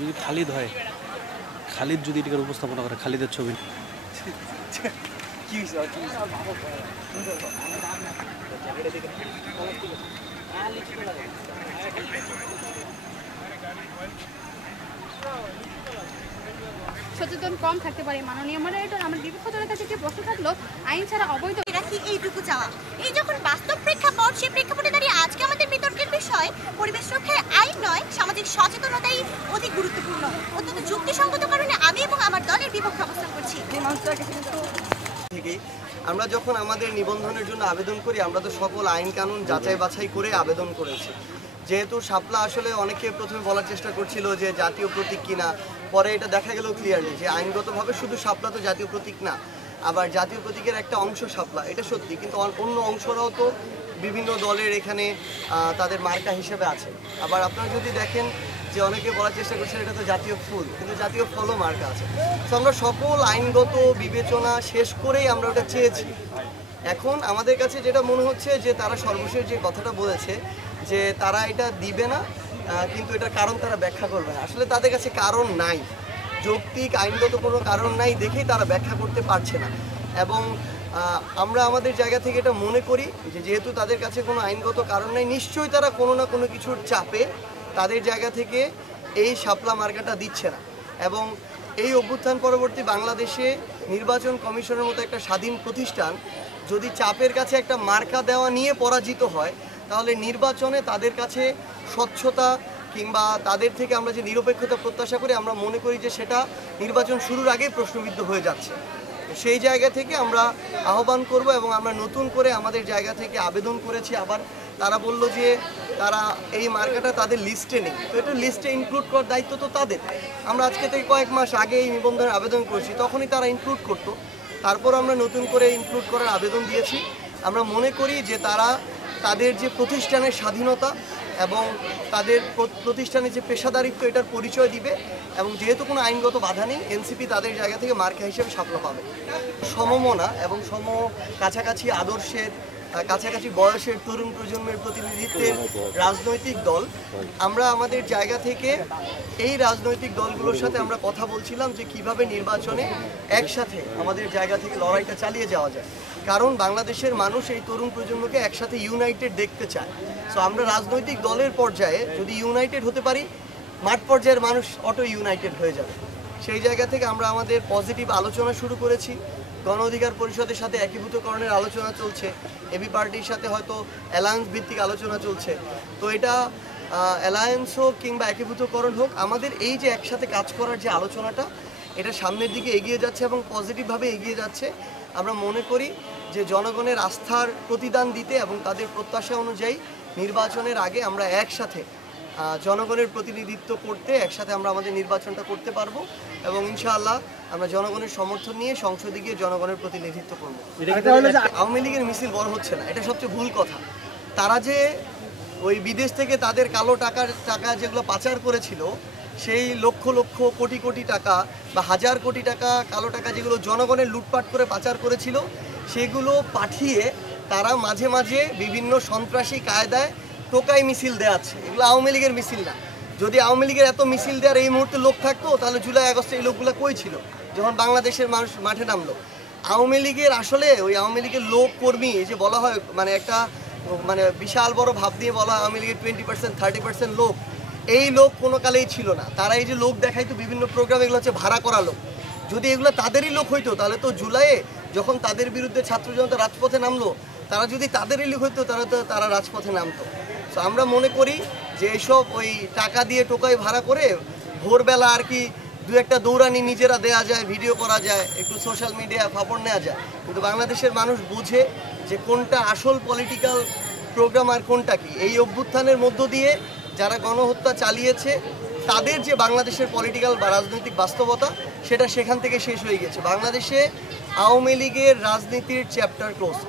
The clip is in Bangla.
যদি খালিদ হয়, খালিদ যদি এটাকে উপস্থাপনা করে, খালিদের ছবি সচেতন কম থাকতে পারে। মাননীয় মডারেটর, আমার বিপক্ষের কাছে যে প্রশ্ন থাকলো, আইন ছাড়া অবৈধ রাখি এইটুকু চাওয়া। এই যখন বাস্তব প্রেক্ষাপট, সেই প্রেক্ষাপটে দাঁড়িয়ে আজকে আমাদের বিতর্কের বিষয় পরিবেশ রক্ষায় আইন নয়, সামাজিক সচেতনতাই অধিক গুরুত্বপূর্ণ। অত্যন্ত যুক্তিসঙ্গত কারণে আমি এবং আমার দলের বিপক্ষে অবস্থান করছি। আমরা যখন আমাদের নিবন্ধনের জন্য আবেদন করি, আমরা তো সকল আইন কানুন যাচাই বাছাই করে আবেদন করেছি। যেহেতু শাপলা আসলে অনেকে প্রথমে বলার চেষ্টা করছিল যে জাতীয় প্রতীক কিনা, পরে এটা দেখা গেল ক্লিয়ারলি যে আইনগতভাবে শুধু শাপলা তো জাতীয় প্রতীক না, আবার জাতীয় প্রতীকের একটা অংশ শাপলা, এটা সত্যি। কিন্তু অন্য অংশরাও তো বিভিন্ন দলের এখানে তাদের মার্কা হিসেবে আছে। আবার আপনারা যদি দেখেন যে অনেকে বলার চেষ্টা করছেন এটা তো জাতীয় ফুল, কিন্তু জাতীয় ফলও মার্কা আছে। তো আমরা সকল আইনগত বিবেচনা শেষ করেই আমরা ওটা চেয়েছি। এখন আমাদের কাছে যেটা মনে হচ্ছে যে তারা সর্বশেষ যে কথাটা বলেছে যে তারা এটা দিবে না, কিন্তু এটার কারণ তারা ব্যাখ্যা করবে না। আসলে তাদের কাছে কারণ নাই, যৌক্তিক আইনগত কোনো কারণ নাই দেখেই তারা ব্যাখ্যা করতে পারছে না। এবং আমরা আমাদের জায়গা থেকে এটা মনে করি যে যেহেতু তাদের কাছে কোনো আইনগত কারণ নাই, নিশ্চয়ই তারা কোনো না কোনো কিছুর চাপে তাদের জায়গা থেকে এই শাপলা মার্কাটা দিচ্ছে না। এবং এই অভ্যুত্থান পরবর্তী বাংলাদেশে নির্বাচন কমিশনের মতো একটা স্বাধীন প্রতিষ্ঠান যদি চাপের কাছে একটা মার্কা দেওয়া নিয়ে পরাজিত হয়, তাহলে নির্বাচনে তাদের কাছে স্বচ্ছতা কিংবা তাদের থেকে আমরা যে নিরপেক্ষতা প্রত্যাশা করি, আমরা মনে করি যে সেটা নির্বাচন শুরুর আগেই প্রশ্নবিদ্ধ হয়ে যাচ্ছে। সেই জায়গা থেকে আমরা আহ্বান করব এবং আমরা নতুন করে আমাদের জায়গা থেকে আবেদন করেছি। আবার তারা বলল যে তারা এই মার্কাটা তাদের লিস্টে নেই, তো এটা লিস্টে ইনক্লুড করার দায়িত্ব তো তাদের। আমরা আজকে থেকে কয়েক মাস আগে এই নিবন্ধনের আবেদন করেছি, তখনই তারা ইনক্লুড করতো। তারপর আমরা নতুন করে ইনক্লুড করার আবেদন দিয়েছি। আমরা মনে করি যে তারা তাদের যে প্রতিষ্ঠানের স্বাধীনতা এবং তাদের প্রতিষ্ঠানের যে পেশাদারিত্ব, এটার পরিচয় দিবে। এবং যেহেতু কোনো আইনগত বাধা নেই, এনসিপি তাদের জায়গা থেকে মার্কা হিসেবে শাপলা পাবে। সমমনা এবং কাছাকাছি আদর্শের, কাছাকাছি বয়সের তরুণ প্রজন্মের প্রতিনিধিত্বের রাজনৈতিক দল, আমরা আমাদের জায়গা থেকে এই রাজনৈতিক দলগুলোর সাথে আমরা কথা বলছিলাম যে কিভাবে নির্বাচনে একসাথে আমাদের জায়গা থেকে লড়াইটা চালিয়ে যাওয়া যায়। কারণ বাংলাদেশের মানুষ এই তরুণ প্রজন্মকে একসাথে ইউনাইটেড দেখতে চায়। সো আমরা রাজনৈতিক দলের পর্যায়ে যদি ইউনাইটেড হতে পারি, মাঠ পর্যায়ের মানুষ অটো ইউনাইটেড হয়ে যাবে। সেই জায়গা থেকে আমরা আমাদের পজিটিভ আলোচনা শুরু করেছি। গণ অধিকার পরিষদের সাথে একীভূতকরণের আলোচনা চলছে, এবি পার্টির সাথে হয়তো অ্যালায়েন্স ভিত্তিক আলোচনা চলছে। তো এটা অ্যালায়েন্স হোক কিংবা একীভূতকরণ হোক, আমাদের এই যে একসাথে কাজ করার যে আলোচনাটা, এটা সামনের দিকে এগিয়ে যাচ্ছে এবং পজিটিভভাবে এগিয়ে যাচ্ছে। আমরা মনে করি যে জনগণের আস্থার প্রতিদান দিতে এবং তাদের প্রত্যাশা অনুযায়ী নির্বাচনের আগে আমরা একসাথে জনগণের প্রতিনিধিত্ব করতে একসাথে আমরা আমাদের নির্বাচনটা করতে পারবো এবং ইনশাআল্লাহ আমরা জনগণের সমর্থন নিয়ে সংসদে গিয়ে জনগণের প্রতিনিধিত্ব করবো। আওয়ামী লীগের মিছিল বড় হচ্ছে না, এটা সবচেয়ে ভুল কথা। তারা যে ওই বিদেশ থেকে তাদের কালো টাকা যেগুলো পাচার করেছিল, সেই লক্ষ লক্ষ কোটি কোটি টাকা বা হাজার কোটি টাকা কালো টাকা যেগুলো জনগণের লুটপাট করে পাচার করেছিল, সেগুলো পাঠিয়ে তারা মাঝে মাঝে বিভিন্ন সন্ত্রাসী কায়দায় টোকাই মিছিল দেওয়াচ্ছে। এগুলো আওয়ামী লীগের মিছিল না। যদি আওয়ামী লীগের এত মিছিল দেওয়ার এই মুহূর্তে লোক থাকতো, তাহলে জুলাই আগস্টে এই লোকগুলো কই ছিল যখন বাংলাদেশের মানুষ মাঠে নামলো? আওয়ামী লীগের আসলে ওই আওয়ামী লীগের লোক কর্মী যে বলা হয়, মানে একটা বিশাল বড় ভাব দিয়ে বলা হয় আওয়ামী লীগের 20% 30% লোক, এই লোক কোনো কালেই ছিল না। তারা এই যে লোক দেখাইতো বিভিন্ন প্রোগ্রাম, এগুলো হচ্ছে ভাড়া করা লোক। যদি এগুলো তাদেরই লোক হইতো, তাহলে তো জুলাইয়ে যখন তাদের বিরুদ্ধে ছাত্র জনতা রাজপথে নামলো, তারা যদি তাদেরই লোক হইতো, তারা রাজপথে নামতো। তো আমরা মনে করি যে এইসব ওই টাকা দিয়ে টোকাই ভাড়া করে ভোরবেলা আর কি দু একটা দৌড়ানি নিজেরা দেয়া যায়, ভিডিও করা যায়, একটু সোশ্যাল মিডিয়া খবর নেওয়া যায়। কিন্তু বাংলাদেশের মানুষ বুঝে যে কোনটা আসল পলিটিক্যাল প্রোগ্রাম আর কোনটা কি। এই অভ্যুত্থানের মধ্য দিয়ে যারা গণহত্যা চালিয়েছে, তাদের যে বাংলাদেশের পলিটিক্যাল বা রাজনৈতিক বাস্তবতা, সেটা সেখান থেকে শেষ হয়ে গেছে। বাংলাদেশে আওয়ামী লীগের রাজনীতির চ্যাপ্টার ক্লোজড।